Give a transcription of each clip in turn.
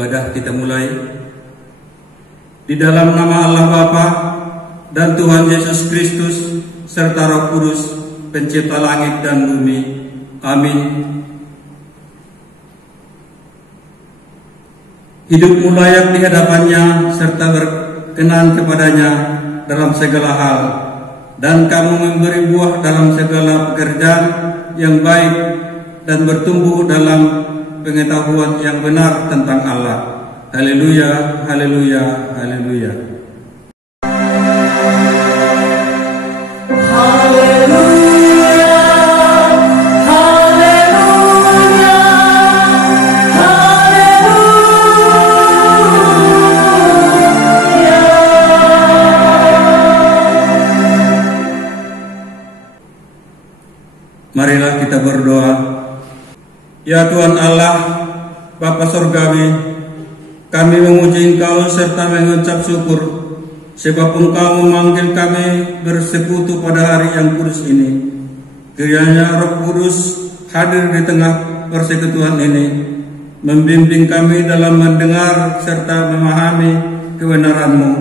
Ibadah kita mulai. Di dalam nama Allah Bapa dan Tuhan Yesus Kristus serta Roh Kudus, pencipta langit dan bumi. Amin. Hidupmu layak di hadapannya serta berkenan kepadanya dalam segala hal, dan kamu memberi buah dalam segala pekerjaan yang baik dan bertumbuh dalam pengetahuan yang benar tentang Allah. Haleluya, haleluya, haleluya. Marilah kita berdoa. Ya Tuhan Allah, Bapa Surgawi, kami memuji Engkau serta mengucap syukur sebab Engkau memanggil kami bersekutu pada hari yang kudus ini. Kiranya Roh Kudus hadir di tengah persekutuan ini, membimbing kami dalam mendengar serta memahami kebenaran-Mu.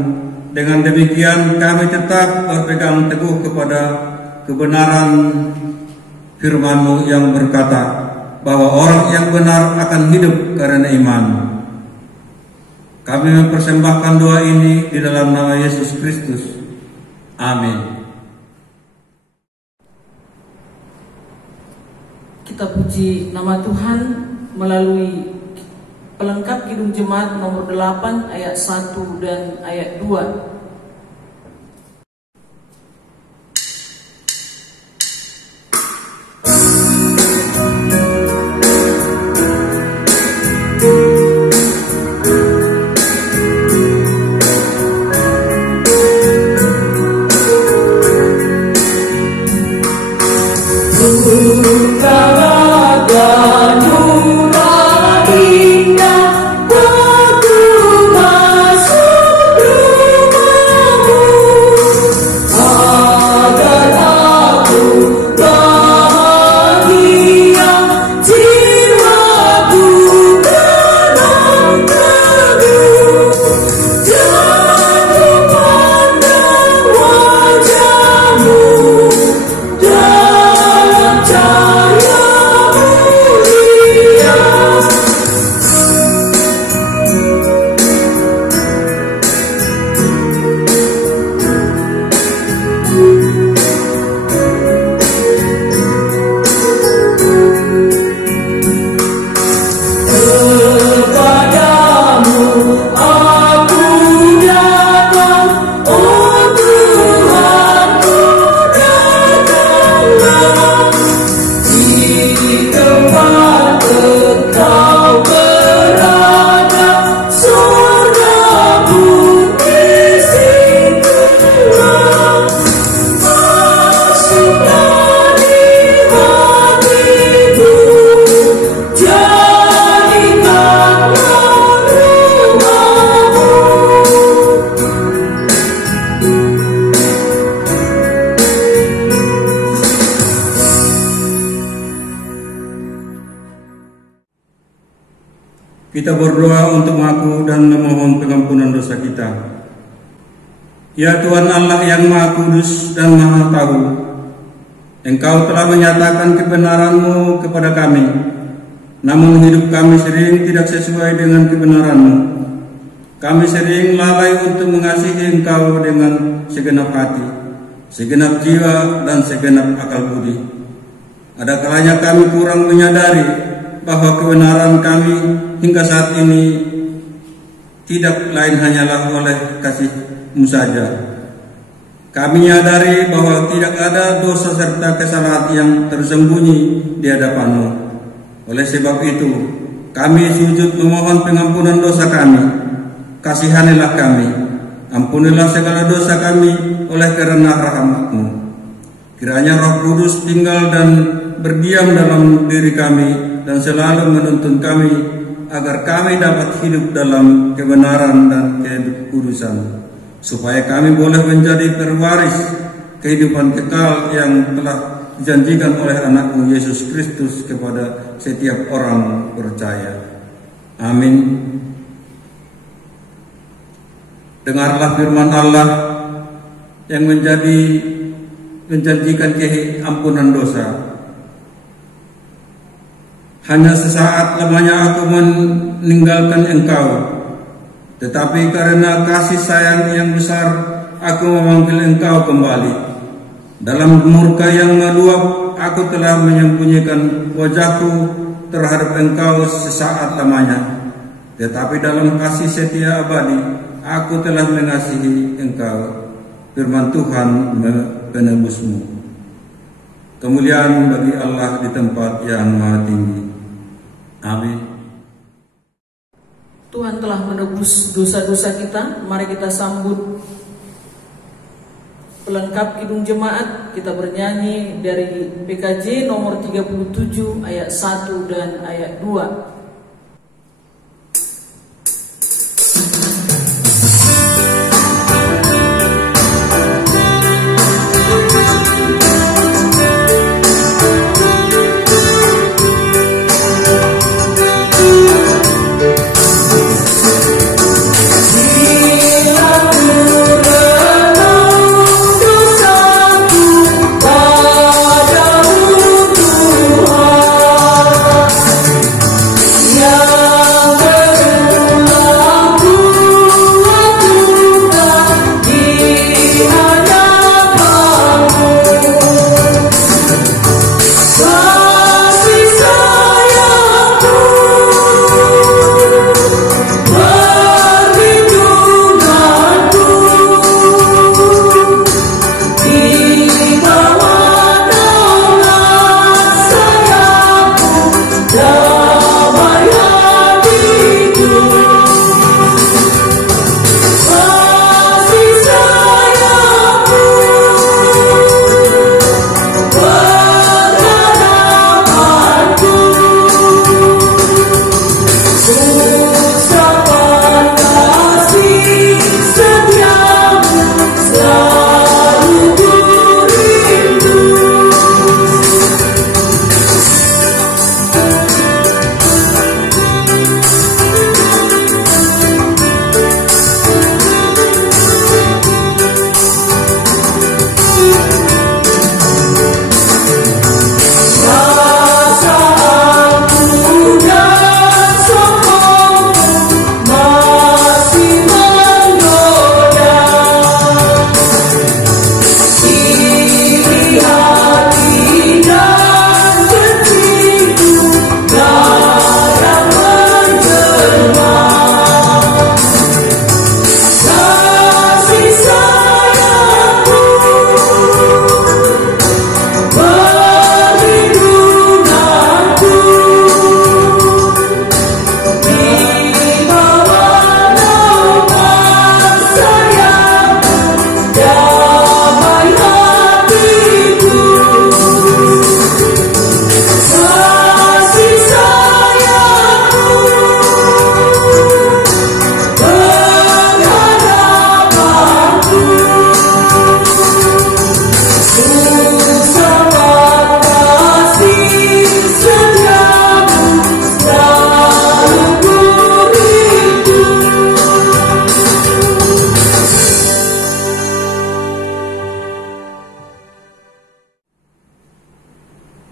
Dengan demikian kami tetap berpegang teguh kepada kebenaran firman-Mu yang berkata bahwa orang yang benar akan hidup karena iman. Kami mempersembahkan doa ini di dalam nama Yesus Kristus. Amin. Kita puji nama Tuhan melalui pelengkap Kidung Jemaat nomor 8 ayat 1 dan ayat 2. Kita berdoa untuk mengaku dan memohon pengampunan dosa kita. Ya Tuhan Allah yang Maha Kudus dan Maha Tahu, Engkau telah menyatakan kebenaran-Mu kepada kami, namun hidup kami sering tidak sesuai dengan kebenaran-Mu. Kami sering lalai untuk mengasihi Engkau dengan segenap hati, segenap jiwa, dan segenap akal budi. Ada kalanya kami kurang menyadari bahwa kebenaran kami hingga saat ini tidak lain hanyalah oleh kasih-Mu saja. Kami menyadari bahwa tidak ada dosa serta kesalahan yang tersembunyi di hadapan-Mu. Oleh sebab itu, kami sujud memohon pengampunan dosa kami. Kasihanilah kami, ampunilah segala dosa kami oleh karena rahmat-Mu. Kiranya Roh Kudus tinggal dan berdiam dalam diri kami dan selalu menuntun kami agar kami dapat hidup dalam kebenaran dan kekudusan, supaya kami boleh menjadi pewaris kehidupan kekal yang telah dijanjikan oleh anak-Mu Yesus Kristus kepada setiap orang percaya. Amin. Dengarlah firman Allah yang menjanjikan ampunan dosa. Hanya sesaat lamanya aku meninggalkan engkau, tetapi karena kasih sayang yang besar, aku memanggil engkau kembali. Dalam murka yang meluap, aku telah menyembunyikan wajahku terhadap engkau sesaat lamanya. Tetapi dalam kasih setia abadi, aku telah mengasihi engkau. Firman Tuhan penebusmu. Kemuliaan bagi Allah di tempat yang maha tinggi. Amin. Tuhan telah menebus dosa-dosa kita. Mari kita sambut pelengkap Kidung Jemaat. Kita bernyanyi dari PKJ nomor 37 ayat 1 dan ayat 2.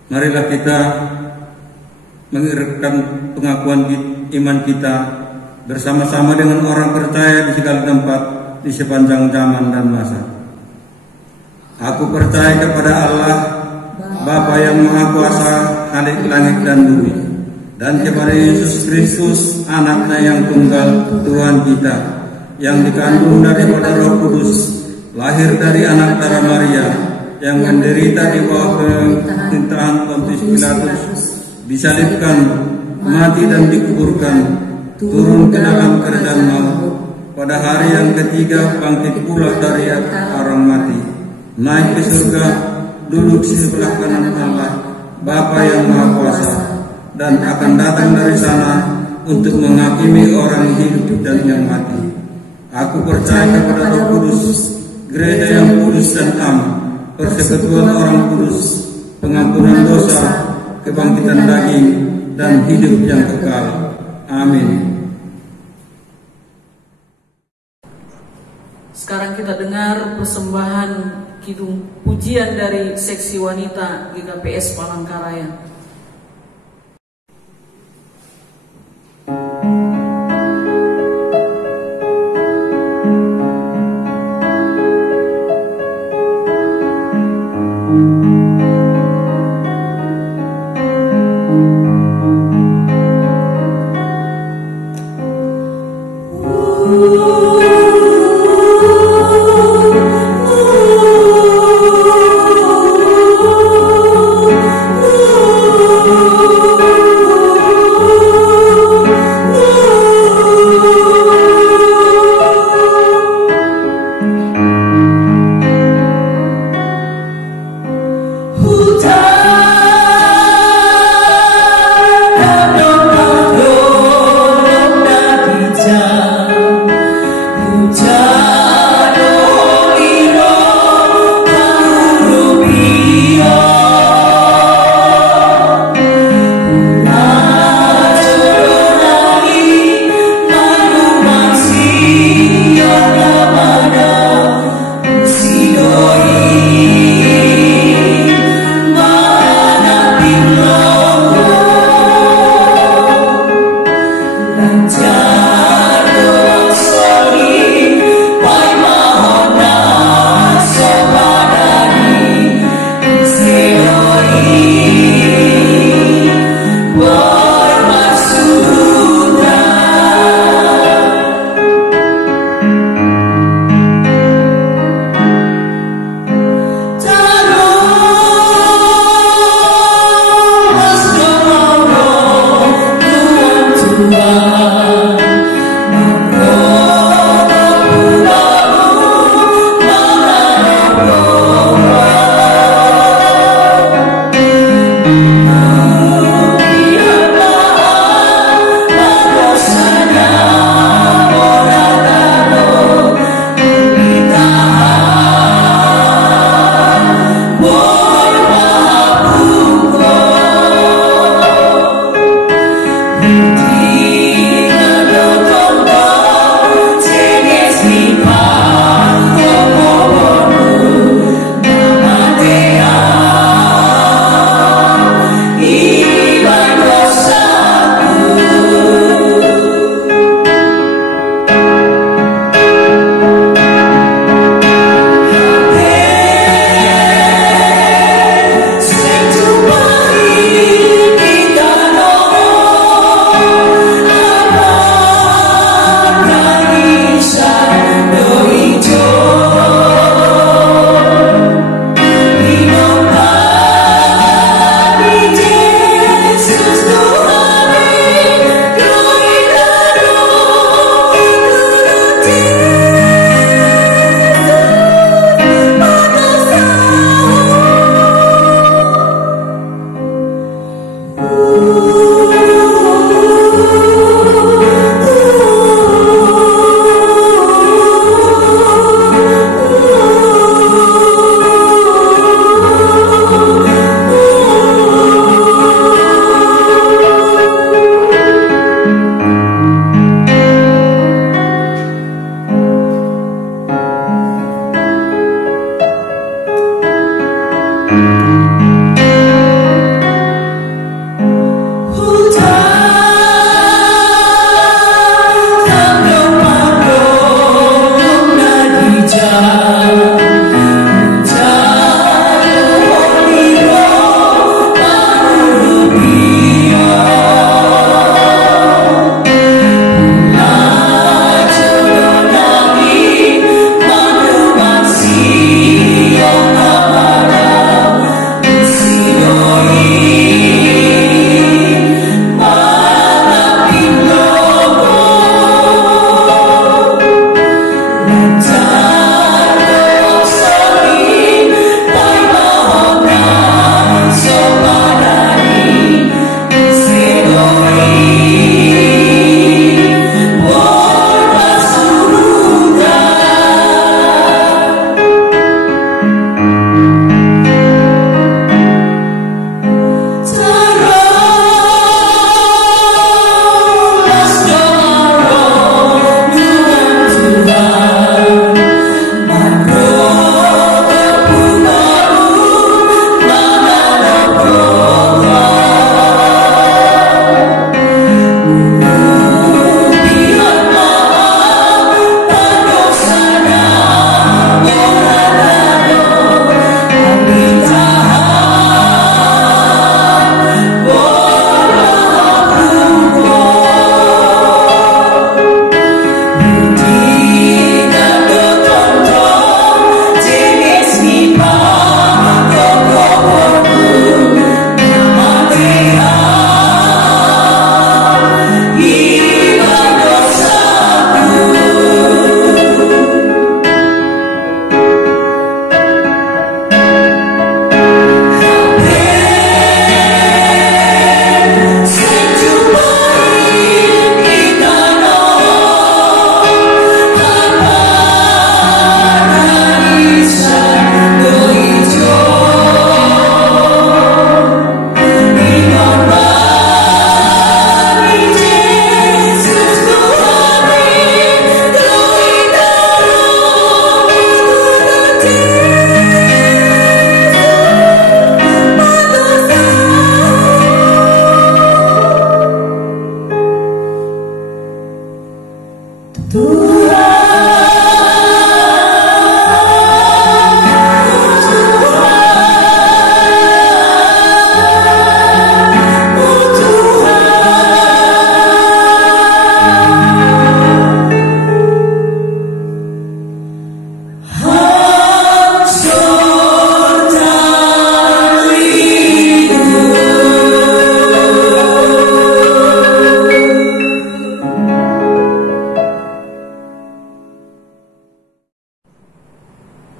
Marilah kita mengirimkan pengakuan iman kita bersama-sama dengan orang percaya di segala tempat di sepanjang zaman dan masa. Aku percaya kepada Allah, Bapa yang Maha Kuasa, Khalik langit dan bumi, dan kepada Yesus Kristus, Anaknya yang tunggal, Tuhan kita, yang dikandung daripada Roh Kudus, lahir dari anak darah Maria, yang menderita di bawah pemerintahan Pontius Pilatus, disalibkan, mati dan dikuburkan, turun ke dalam kerajaan maut, pada hari yang ketiga bangkit pula dari orang mati, naik ke surga, duduk di sebelah kanan Allah, Bapa yang Maha Kuasa, dan akan datang dari sana untuk menghakimi orang hidup dan yang mati. Aku percaya kepada Roh Kudus, gereja yang kudus dan am, persekutuan orang kudus, pengampunan dosa, kebangkitan daging, dan hidup yang kekal. Amin. Sekarang kita dengar persembahan kidung pujian dari seksi wanita GKPS Palangkaraya.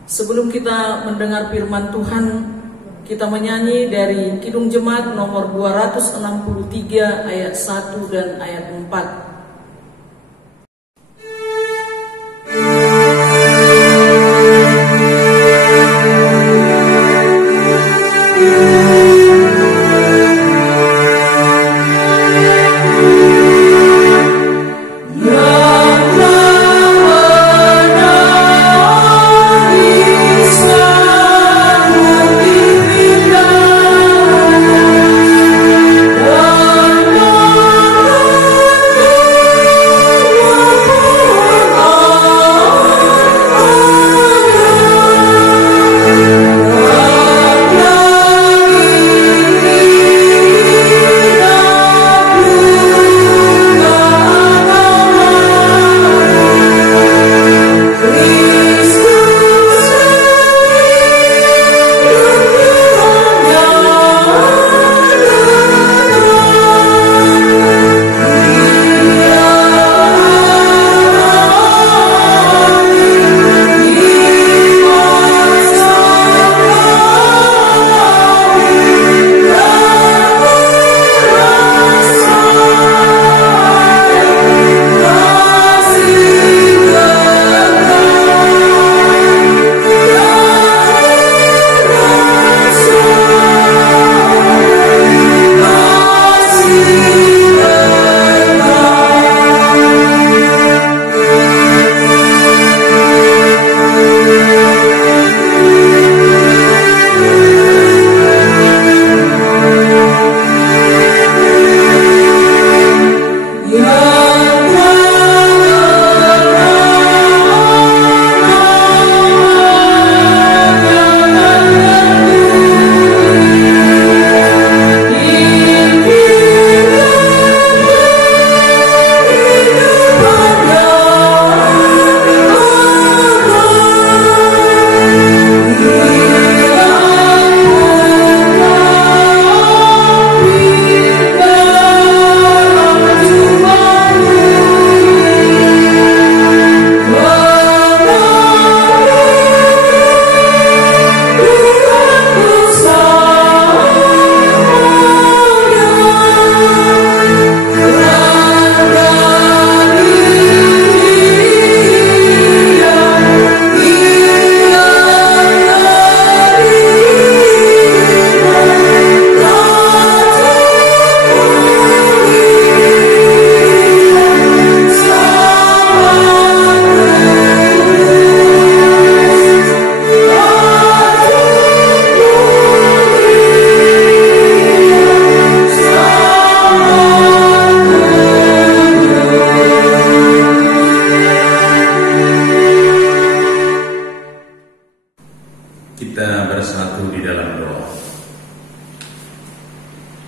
Sebelum kita mendengar firman Tuhan, kita menyanyi dari Kidung Jemaat nomor 263 ayat 1 dan ayat 4.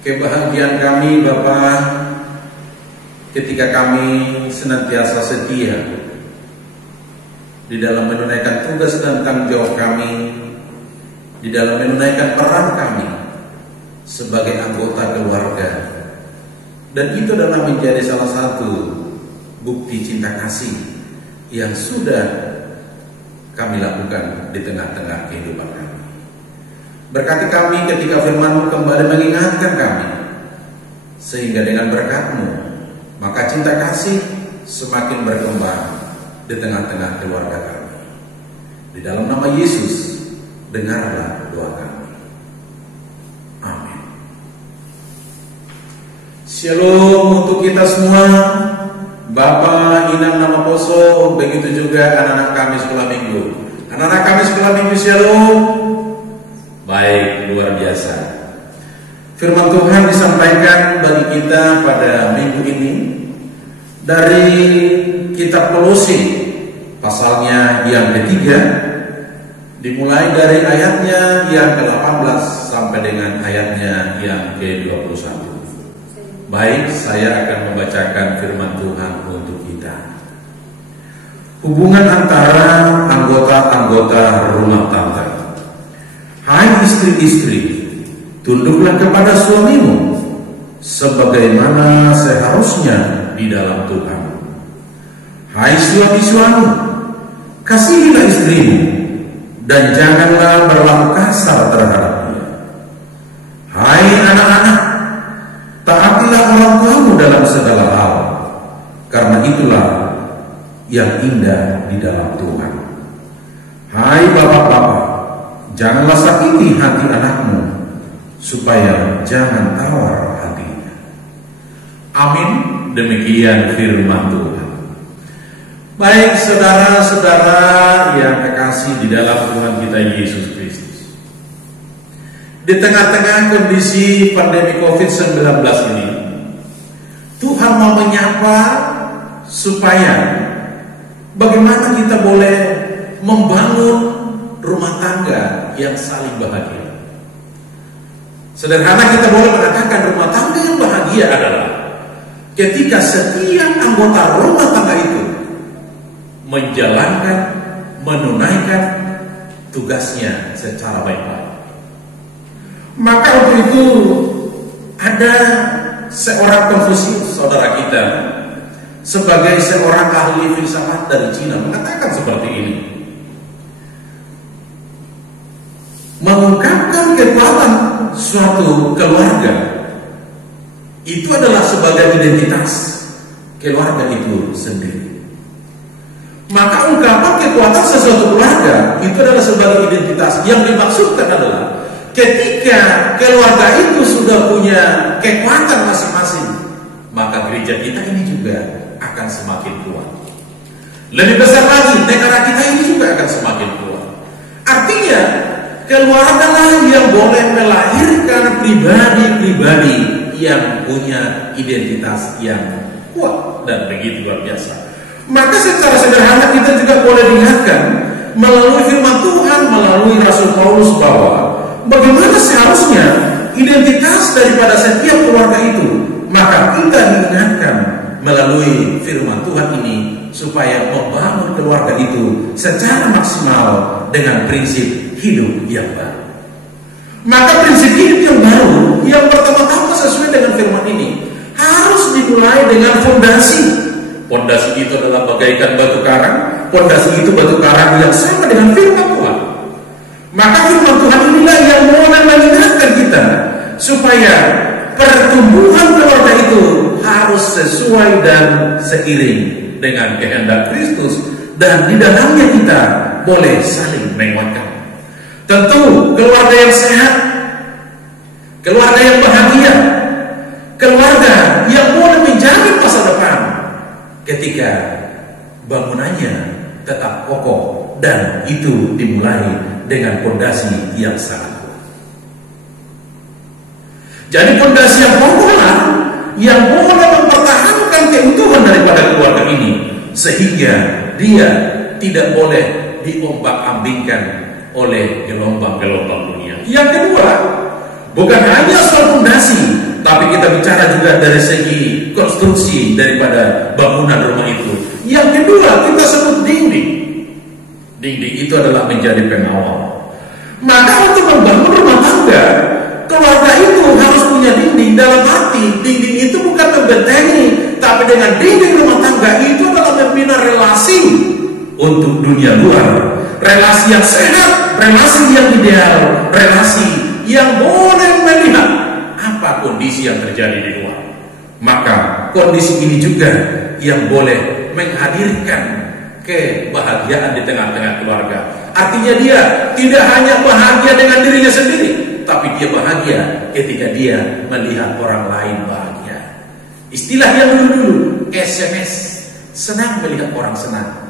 Kebahagiaan kami Bapa, ketika kami senantiasa setia di dalam menunaikan tugas dan tanggung jawab kami, di dalam menunaikan peran kami sebagai anggota keluarga. Dan itu adalah menjadi salah satu bukti cinta kasih yang sudah kami lakukan di tengah-tengah kehidupan kami. Berkati kami ketika firman-Mu kembali mengingatkan kami, sehingga dengan berkat-Mu maka cinta kasih semakin berkembang di tengah-tengah keluarga kami. Di dalam nama Yesus, dengarlah doa kami. Amin. Shalom untuk kita semua. Bapak, Inang, Nama Poso, begitu juga anak-anak kami sekolah minggu. Anak-anak kami sekolah minggu, shalom. Baik, luar biasa. Firman Tuhan disampaikan bagi kita pada minggu ini dari kitab Kolose, pasalnya yang ketiga, dimulai dari ayatnya yang ke-18 sampai dengan ayatnya yang ke-21. Baik, saya akan membacakan firman Tuhan untuk kita. Hubungan antara anggota-anggota rumah tangga. Hai istri-istri, tunduklah kepada suamimu sebagaimana seharusnya di dalam Tuhan. Hai suami-suami, kasihilah istrimu dan janganlah berlaku kasar terhadapnya. Hai anak-anak, taatilah orang tuamu dalam segala hal, karena itulah yang indah di dalam Tuhan. Hai bapak-bapak, janganlah sakiti hati anakmu, supaya jangan tawar hatinya. Amin. Demikian firman Tuhan. Baik saudara-saudara yang kekasih di dalam Tuhan kita Yesus Kristus, di tengah-tengah kondisi pandemi COVID-19 ini, Tuhan mau menyapa supaya bagaimana kita boleh membangun rumah tangga yang saling bahagia. Sederhana kita boleh mengatakan rumah tangga yang bahagia adalah ketika setiap anggota rumah tangga itu menjalankan, menunaikan tugasnya secara baik-baik. Maka untuk itu ada seorang Konfusius, saudara kita, sebagai seorang ahli filsafat dari Cina, mengatakan seperti ini: mengungkapkan kekuatan suatu keluarga itu adalah sebagai identitas keluarga itu sendiri. Maka ungkapan kekuatan sesuatu keluarga itu adalah sebagai identitas. Yang dimaksudkan adalah ketika keluarga itu sudah punya kekuatan masing-masing, maka gereja kita ini juga akan semakin kuat. Lebih besar lagi, negara kita ini juga akan semakin kuat. Artinya keluarga lah yang boleh melahirkan pribadi-pribadi yang punya identitas yang kuat dan begitu luar biasa. Maka secara sederhana kita juga boleh diingatkan melalui firman Tuhan, melalui Rasul Paulus, bahwa bagaimana seharusnya identitas daripada setiap keluarga itu. Maka kita diingatkan melalui firman Tuhan ini supaya membangun keluarga itu secara maksimal dengan prinsip hidup yang baru. Maka prinsip hidup yang baru yang pertama-tama sesuai dengan firman ini harus dimulai dengan fondasi. Fondasi itu adalah bagaikan batu karang. Fondasi itu batu karang yang sama dengan firman Tuhan. Maka firman Tuhan inilah yang mulai mengingatkan kita supaya pertumbuhan keluarga itu harus sesuai dan seiring dengan kehendak Kristus, dan di dalamnya kita boleh saling menguatkan. Tentu keluarga yang sehat, keluarga yang bahagia, keluarga yang boleh menjamin masa depan ketika bangunannya tetap kokoh, dan itu dimulai dengan fondasi yang sangat kuat. Jadi fondasi yang kokohlah yang boleh mempertahankan keutuhan daripada keluarga ini, sehingga dia tidak boleh diombak-ambingkan oleh gelombang-gelombang dunia. Yang kedua, bukan hanya soal fondasi, tapi kita bicara juga dari segi konstruksi daripada bangunan rumah itu. Yang kedua kita sebut dinding. Dinding itu adalah menjadi pengawal. Maka untuk membangun rumah tangga, keluarga itu harus punya dinding. Dalam arti dinding itu bukan membentengi, tapi dengan dinding rumah tangga itu adalah membina relasi untuk dunia luar. Relasi yang sehat, relasi yang ideal, relasi yang boleh melihat apa kondisi yang terjadi di luar. Maka kondisi ini juga yang boleh menghadirkan kebahagiaan di tengah-tengah keluarga. Artinya dia tidak hanya bahagia dengan dirinya sendiri, tapi dia bahagia ketika dia melihat orang lain bahagia. Istilah yang dulu-dulu, SMS, senang melihat orang senang.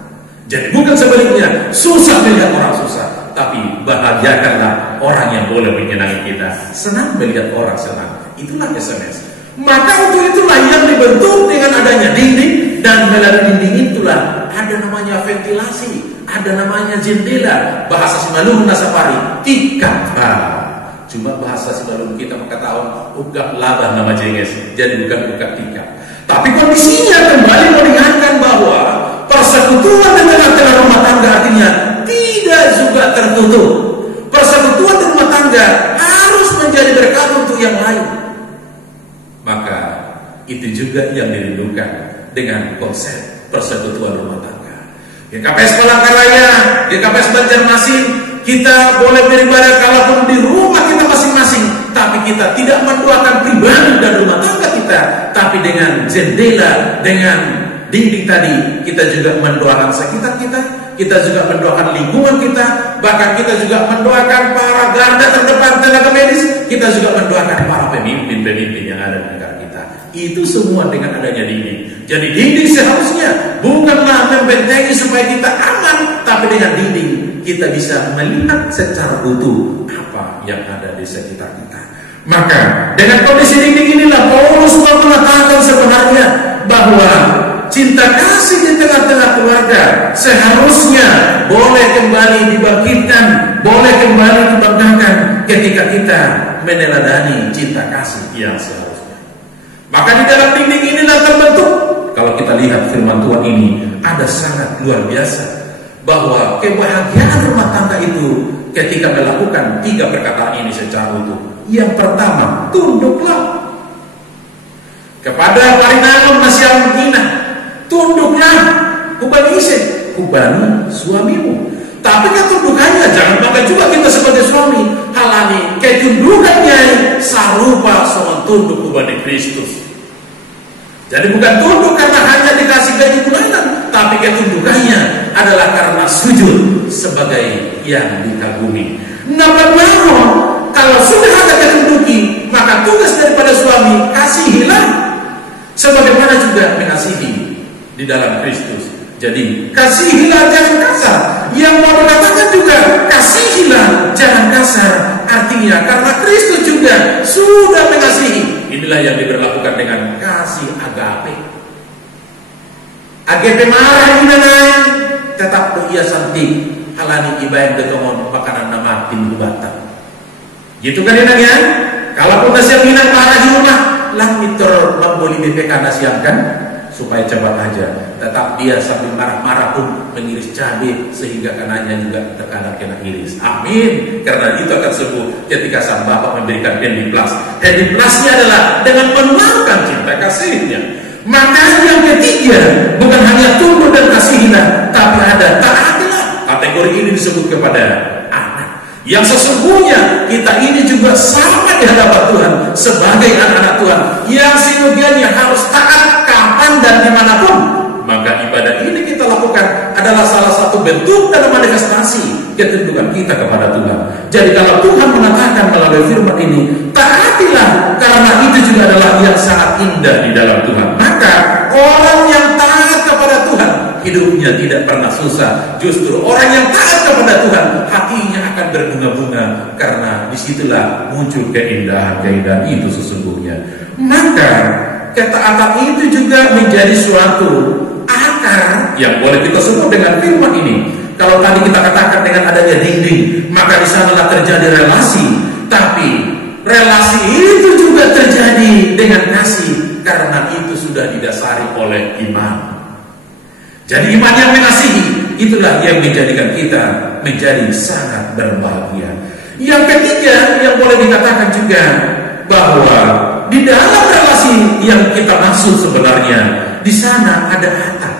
Jadi bukan sebaliknya, susah melihat orang susah, tapi bahagiakanlah orang yang boleh menyenangi kita. Senang melihat orang senang, itulah SMS. Maka untuk itulah yang dibentuk dengan adanya dinding, dan melalui dinding itulah ada namanya ventilasi, ada namanya jendela. Bahasa Simalungun Nasapari, tikap. Cuma bahasa Simalungun kita mengatakan ugak labah nama jenges, jadi bukan ugak tikap. Tapi kondisinya kembali mengingatkan bahwa persekutuan di tengah-tengah rumah tangga artinya tidak juga tertutup. Persekutuan di rumah tangga harus menjadi berkat untuk yang lain. Maka itu juga yang dirindukan dengan konsep persekutuan rumah tangga. GKPS Palangkaraya, GKPS Banjarmasin, Kita boleh beribadah kalaupun di rumah kita masing-masing, tapi kita tidak mendoakan pribadi dan rumah tangga kita, tapi dengan jendela, dengan dinding tadi, kita juga mendoakan sekitar kita juga mendoakan lingkungan kita, bahkan kita juga mendoakan para garda terdepan tenaga medis, kita juga mendoakan para pemimpin-pemimpin yang ada di negara kita. Itu semua dengan adanya dinding. Jadi dinding seharusnya bukanlah membentengi supaya kita aman, tapi dengan dinding kita bisa melihat secara utuh apa yang ada di sekitar kita. Maka dengan kondisi dinding inilah Paulus mengatakan sebenarnya bahwa cinta kasih di tengah-tengah keluarga seharusnya boleh kembali dibangkitkan, boleh kembali dibanggakan ketika kita meneladani cinta kasih yang seharusnya. Maka di dalam dinding inilah terbentuk, kalau kita lihat firman Tuhan ini, ada sangat luar biasa bahwa kebahagiaan rumah tangga itu ketika melakukan 3 perkataan ini secara utuh. Yang pertama, tunduklah kepada paringanom nasiam hina. Tunduklah hubani isen, hubani suamimu. Tapi ketundukannya jangan pakai juga kita sebagai suami. Halani ketundukannya sarupa sama tunduk hubani Kristus. Jadi bukan tunduk karena hanya dikasih gaji bulanan, tapi ketundukannya adalah karena sujud sebagai yang dikagumi. Napa mau kalau sudah ada ketunduki, maka tugas daripada suami kasihilah sebagaimana juga mengasihi di dalam Kristus. Jadi kasihilah jangan kasar. Yang mau dikatakan juga kasihilah jangan kasar. Artinya karena Kristus juga sudah mengasihi. Inilah yang diberlakukan dengan kasih agape. Agape marah ini tetap ia santi halani ibayang detongon makanan nama tim batang. Gitu kan ya? Kalaupun nasiam minang marah di rumah, lang mitor memboli BPK nasiam kan? Supaya cepat aja. Tetap dia sambil marah-marah pun mengiris cabai sehingga kanannya juga terkadang kena iris. Amin. Karena itu akan sembuh ketika sang Bapak memberikan Handy Plus. Handy Plusnya adalah dengan menularkan cinta kasihnya. Maka yang ketiga bukan hanya tunduk dan kasihilah, tapi ada taatilah. Kategori ini disebut kepada anak. Yang sesungguhnya kita ini juga sama di hadapan Tuhan sebagai anak-anak Tuhan yang sinogianya harus taat kapan dan dimanapun. Maka ibadah ini kita lakukan adalah salah satu bentuk dalam manifestasi ketundukan kita kepada Tuhan. Jadi kalau Tuhan mengatakan melalui firman ini, taatilah karena itu juga adalah yang sangat indah di dalam Tuhan. Maka orang yang taat kepada Tuhan hidupnya tidak pernah susah. Justru orang yang taat kepada Tuhan hatinya akan berbunga-bunga karena disitulah muncul keindahan-keindahan itu sesungguhnya. Maka ketaatan itu juga menjadi suatu akar yang boleh kita sebut dengan firman ini. Kalau tadi kita katakan dengan adanya dinding, maka di sanalah terjadi relasi. Tapi relasi itu juga terjadi dengan kasih karena itu sudah didasari oleh iman. Jadi iman yang mengasihi itulah yang menjadikan kita menjadi sangat berbahagia. Yang ketiga yang boleh dikatakan juga bahwa di dalam relasi yang kita maksud sebenarnya di sana ada atap.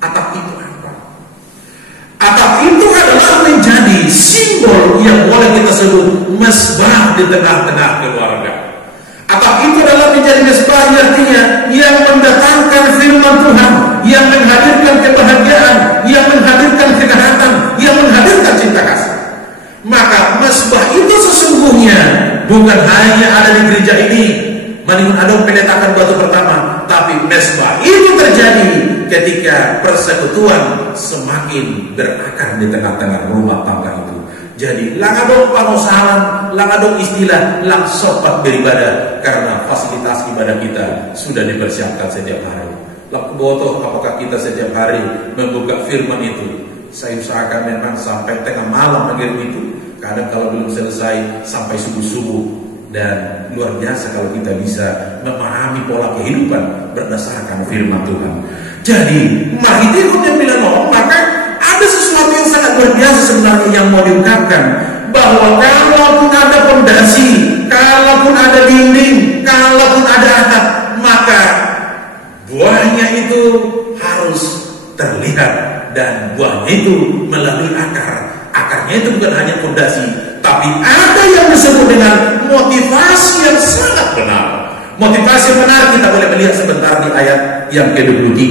Atap itu apa? Atap itu adalah menjadi simbol yang boleh kita sebut mesbah di tengah-tengah keluarga. Atap itu adalah menjadi mesbah artinya yang mendatangkan firman Tuhan, yang menghadirkan kebahagiaan, yang menghadirkan kekehatan, yang menghadirkan cinta kasih. Maka mesbah itu sesungguhnya bukan hanya ada di gereja ini, manimun adong penetakan batu pertama, tapi mesbah itu terjadi ketika persekutuan semakin berakar di tengah-tengah rumah tangga itu. Jadi langadong panosalan, langadong istilah, lang sopat beribadah karena fasilitas ibadah kita sudah dipersiapkan setiap hari. Laku botoh apakah kita setiap hari membuka firman itu? Saya usahakan memang sampai tengah malam mengirim itu. Kadang kalau belum selesai sampai subuh-subuh. Dan luar biasa kalau kita bisa memahami pola kehidupan berdasarkan firman Tuhan. Jadi mari yang bilang maka ada sesuatu yang sangat luar biasa sebenarnya yang mau diungkapkan, bahwa kalaupun ada fondasi, kalaupun ada dinding, kalaupun ada atap, maka buahnya itu harus terlihat dan buahnya itu melalui akar Makanya itu bukan hanya fondasi, tapi ada yang disebut dengan motivasi yang sangat benar. Motivasi yang benar kita boleh melihat sebentar di ayat yang ke-23.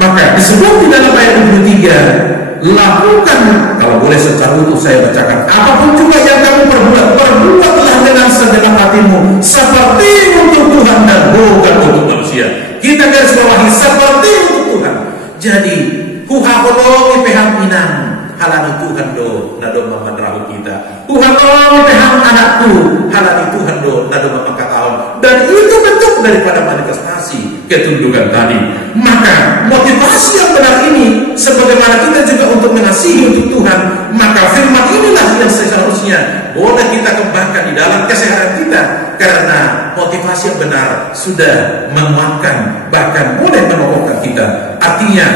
Maka disebut di dalam ayat 23, lakukan, kalau boleh secara utuh saya bacakan, apapun juga yang kamu perbuat, perbuatlah dengan segenap hatimu, seperti untuk Tuhan dan bukan untuk manusia. Kita garis bawahi seperti untuk Tuhan. Jadi huhapolo ipeham inang halani Tuhan do nado mamandarahu kita. Huhapolo ipeham anakku halani Tuhan do nado mamangkataon. Dan itu bentuk daripada manifestasi ketundukan tadi. Maka motivasi yang benar ini, sebagaimana kita juga untuk mengasihi untuk Tuhan, maka firman inilah yang seharusnya boleh kita kembangkan di dalam keseharian kita, karena motivasi yang benar sudah menguatkan, bahkan boleh menolongkan kita. Artinya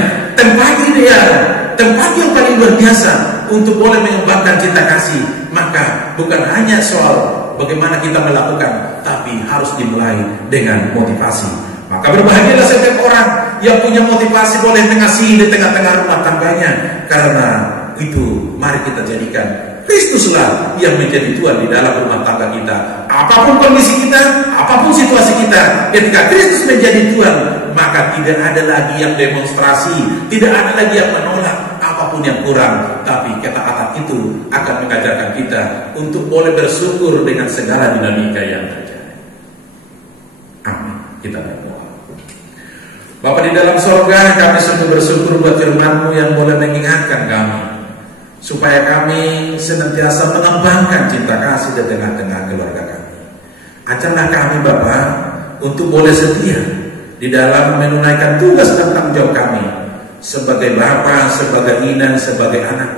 tempat ideal, tempat yang paling luar biasa untuk boleh mengembangkan cinta kasih, maka bukan hanya soal bagaimana kita melakukan, tapi harus dimulai dengan motivasi. Maka berbahagialah setiap orang yang punya motivasi boleh mengasihi di tengah-tengah rumah tangganya, karena itu mari kita jadikan Kristuslah yang menjadi Tuhan di dalam rumah tangga kita. Apapun kondisi kita, apapun situasi kita, ketika Kristus menjadi Tuhan, maka tidak ada lagi yang demonstrasi, tidak ada lagi yang menolak apapun yang kurang, tapi ketaatan itu akan mengajarkan kita untuk boleh bersyukur dengan segala dinamika yang terjadi. Amin. Kita berdoa. Bapa di dalam sorga, kami sungguh bersyukur buat firman-Mu yang boleh mengingatkan kami, supaya kami senantiasa mengembangkan cinta kasih di tengah-tengah keluarga kami. Ajarlah kami Bapa untuk boleh setia di dalam menunaikan tugas dan tanggung jawab kami sebagai bapa, sebagai inang, sebagai anak.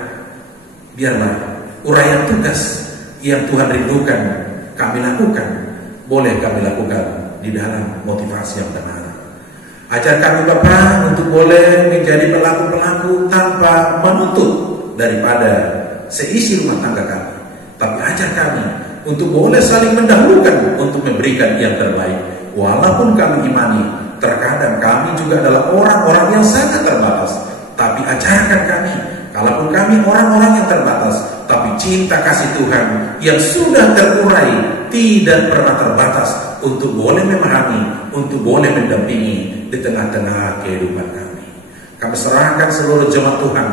Biarlah uraian tugas yang Tuhan rindukan kami lakukan, boleh kami lakukan di dalam motivasi yang benar. Ajar kami Bapa untuk boleh menjadi pelaku-pelaku tanpa menuntut daripada seisi rumah tangga kami, tapi ajar kami untuk boleh saling mendahulukan untuk memberikan yang terbaik. Walaupun kami imani terkadang kami juga adalah orang-orang yang sangat terbatas, tapi ajarkan kami, kalaupun kami orang-orang yang terbatas, tapi cinta kasih Tuhan yang sudah terurai tidak pernah terbatas untuk boleh memahami, untuk boleh mendampingi di tengah-tengah kehidupan kami. Kami serahkan seluruh jemaat Tuhan,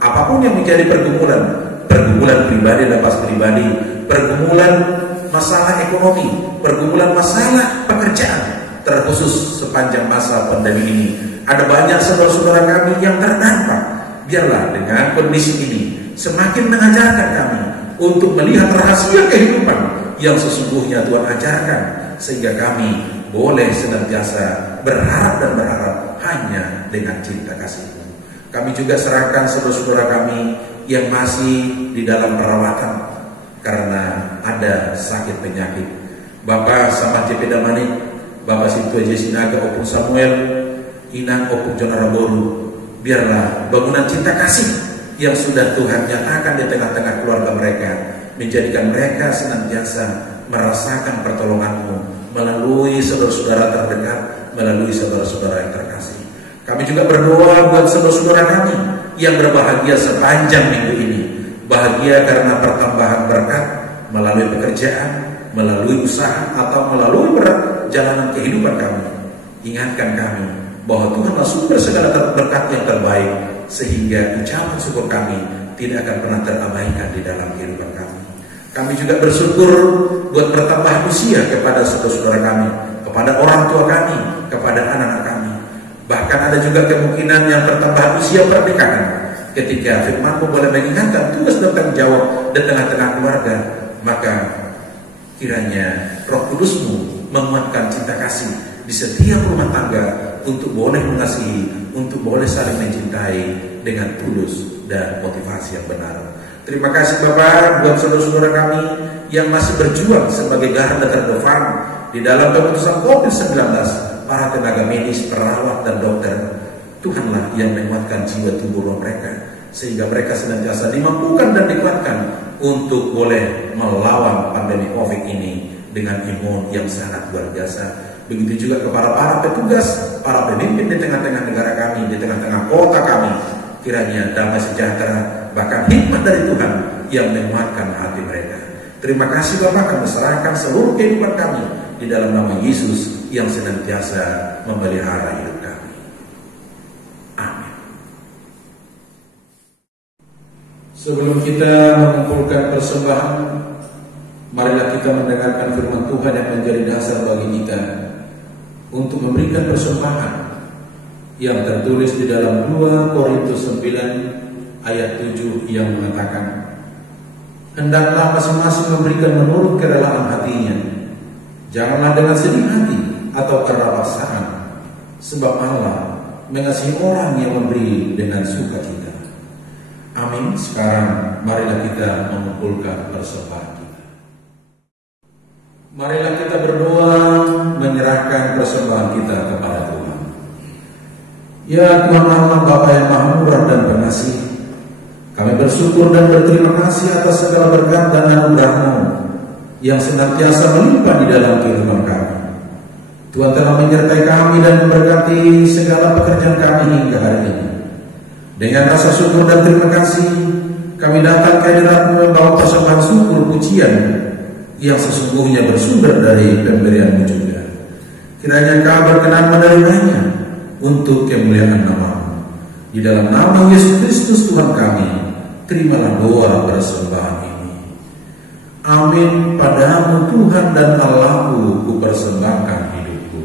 apapun yang menjadi pergumulan pribadi lepas pribadi, pergumulan masalah ekonomi, pergumulan masalah pekerjaan, terkhusus sepanjang masa pandemi ini. Ada banyak saudara-saudara kami yang terdampak. Biarlah dengan kondisi ini semakin mengajarkan kami untuk melihat rahasia kehidupan yang sesungguhnya Tuhan ajarkan, sehingga kami boleh senantiasa berharap dan berharap hanya dengan cinta kasih-Mu. Kami juga serahkan saudara-saudara kami yang masih di dalam perawatan karena ada sakit penyakit. Bapak sama JP Damanik, Bapak Sintu Jesinaga, Opung Samuel, Inang Opung Jonaraboru, biarlah bangunan cinta kasih yang sudah Tuhan nyatakan di tengah-tengah keluarga mereka, menjadikan mereka senantiasa merasakan pertolongan-Mu melalui saudara-saudara terdekat, melalui saudara-saudara yang terkasih. Kami juga berdoa buat saudara-saudara kami yang berbahagia sepanjang minggu ini. Bahagia karena pertambahan berkat melalui pekerjaan, melalui usaha, atau melalui perjalanan kehidupan kami. Ingatkan kami bahwa Tuhanlah sumber segala berkat yang terbaik, sehingga ucapan syukur kami tidak akan pernah terabaikan di dalam kehidupan kami. Kami juga bersyukur buat bertambah usia kepada saudara-saudara kami, kepada orang tua kami, kepada anak-anak kami. Bahkan ada juga kemungkinan yang bertambah usia pernikahan. Ketika firman-Mu boleh mengingatkan tugas dan tanggung jawab di tengah-tengah keluarga, maka kiranya Roh Kudus-Mu menguatkan cinta kasih di setiap rumah tangga untuk boleh mengasihi, untuk boleh saling mencintai dengan tulus dan motivasi yang benar. Terima kasih Bapak buat saudara-saudara kami yang masih berjuang sebagai garda terdepan di dalam keputusan COVID-19, para tenaga medis, perawat dan dokter. Tuhanlah yang menguatkan jiwa tubuh mereka, sehingga mereka senantiasa dimampukan dan dikuatkan untuk boleh melawan pandemi COVID ini dengan imun yang sangat luar biasa. Begitu juga kepada para petugas, para pemimpin di tengah-tengah negara kami, di tengah-tengah kota kami, kiranya damai sejahtera bahkan hikmat dari Tuhan yang menguatkan hati mereka. Terima kasih Bapa, kami serahkan seluruh kehidupan kami di dalam nama Yesus yang senantiasa memelihara hidup kami. Amin. Sebelum kita mengumpulkan persembahan, marilah kita mendengarkan firman Tuhan yang menjadi dasar bagi kita untuk memberikan persembahan yang tertulis di dalam 2 Korintus 9 ayat 7 yang mengatakan, hendaklah masing-masing memberikan menurut kerelaan hatinya, janganlah dengan sedih hati atau karena paksaan, sebab Allah mengasihi orang yang memberi dengan sukacita. Amin. Sekarang marilah kita mengumpulkan persembahan kita. Marilah kita berdoa menyerahkan persembahan kita kepada Tuhan. Ya Tuhan Allah, Bapa yang Maha Murah dan Pengasih, kami bersyukur dan berterima kasih atas segala berkat dan anugerah-Mu yang senantiasa melimpah di dalam kehidupan kami. Tuhan telah menyertai kami dan memberkati segala pekerjaan kami hingga hari ini. Dengan rasa syukur dan terima kasih, kami datang ke hadirat-Mu membawa persembahan syukur pujian yang sesungguhnya bersumber dari pemberian-Mu juga. Kiranya Kau berkenan menerimanya untuk kemuliaan nama-Mu. Di dalam nama Yesus Kristus Tuhan kami, terimalah doa persembahan ini. Amin. Padamu Tuhan dan Allahku, ku persembahkan hidupku.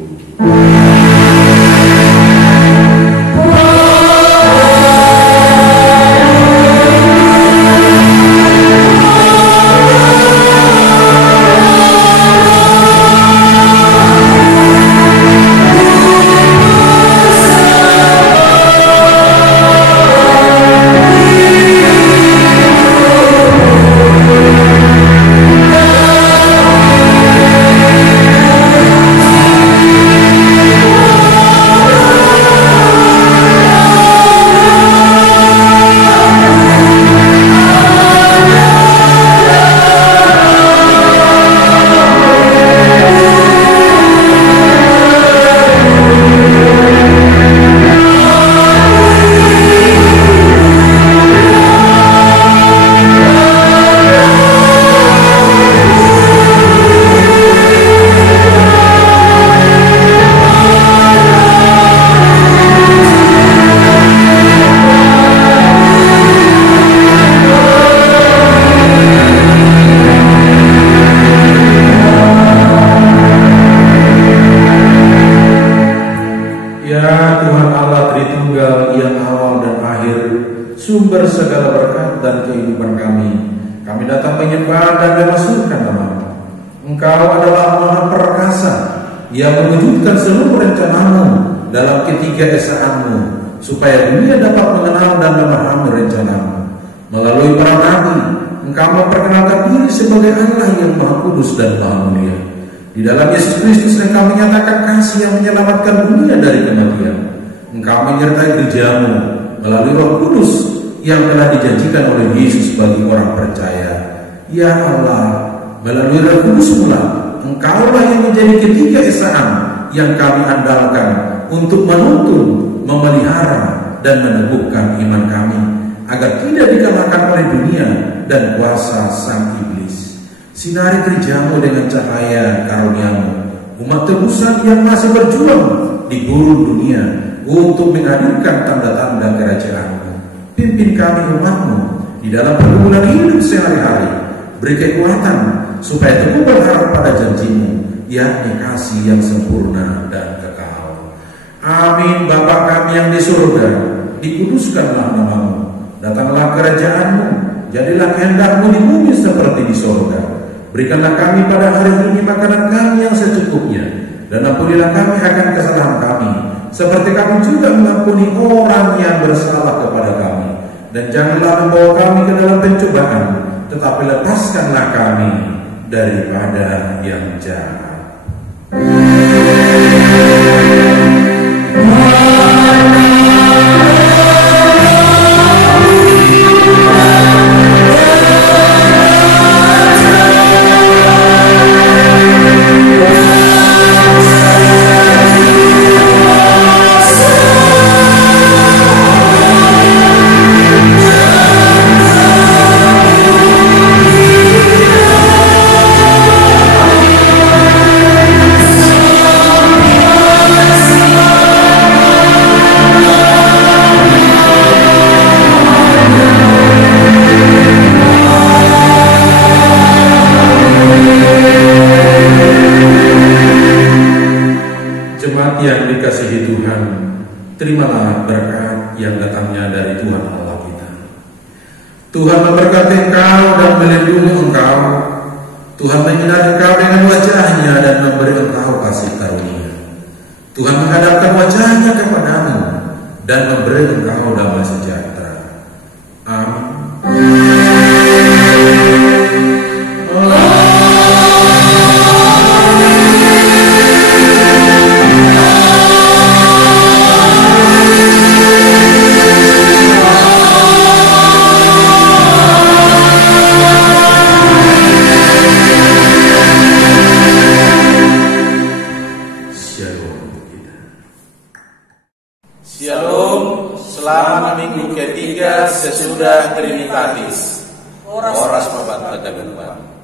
Sumber segala berkat dan kehidupan kami datang menyembah dan memasukkan nama-Mu. Engkau adalah Maha Perkasa yang mewujudkan seluruh rencana-Mu dalam ketiga esaan-Mu, supaya dunia dapat mengenal dan memahami rencana-Mu. Melalui para nabi, Engkau memperkenalkan diri sebagai Allah yang Maha Kudus dan Maha Mulia. Di dalam Yesus Kristus Engkau menyatakan kasih yang menyelamatkan dunia dari kematian. Engkau menyertai gereja-Mu melalui Roh Kudus yang telah dijanjikan oleh Yesus bagi orang percaya. Ya Allah, melalui Roh Kudus pula Engkaulah yang menjadi ketiga esaan yang kami andalkan untuk menuntun, memelihara, dan meneguhkan iman kami agar tidak dikalahkan oleh dunia dan kuasa sang iblis. Sinari gereja-Mu dengan cahaya karunia-Mu, umat tebusan yang masih berjuang di gurun dunia untuk menghadirkan tanda-tanda kerajaan-Mu. Pimpin kami umat-Mu di dalam pergumulan hidup sehari-hari. Beri kekuatan supaya teguh berharap pada janji-Mu, yakni kasih yang sempurna dan kekal. Amin. Bapa kami yang di surga, dikuduskanlah nama-Mu. Datanglah kerajaan-Mu, jadilah kehendak-Mu di bumi seperti di surga. Berikanlah kami pada hari ini makanan kami yang secukupnya, dan ampunilah kami akan kesalahan kami, seperti kami juga mengampuni orang yang bersalah kepada kami. Dan janganlah membawa kami ke dalam pencobaan, tetapi lepaskanlah kami daripada yang jahat. terimalah berkat yang datangnya dari Tuhan Allah kita. Tuhan memberkati engkau dan melindungi engkau. Tuhan menyinari engkau dengan wajah-Nya dan memberi engkau kasih karunia. Tuhan menghadapkan wajah-Nya kepadamu dan memberi engkau damai sejahtera. Amin. Shalom, selamat minggu ketiga sesudah Trinitatis. Horas Babat Padaguan.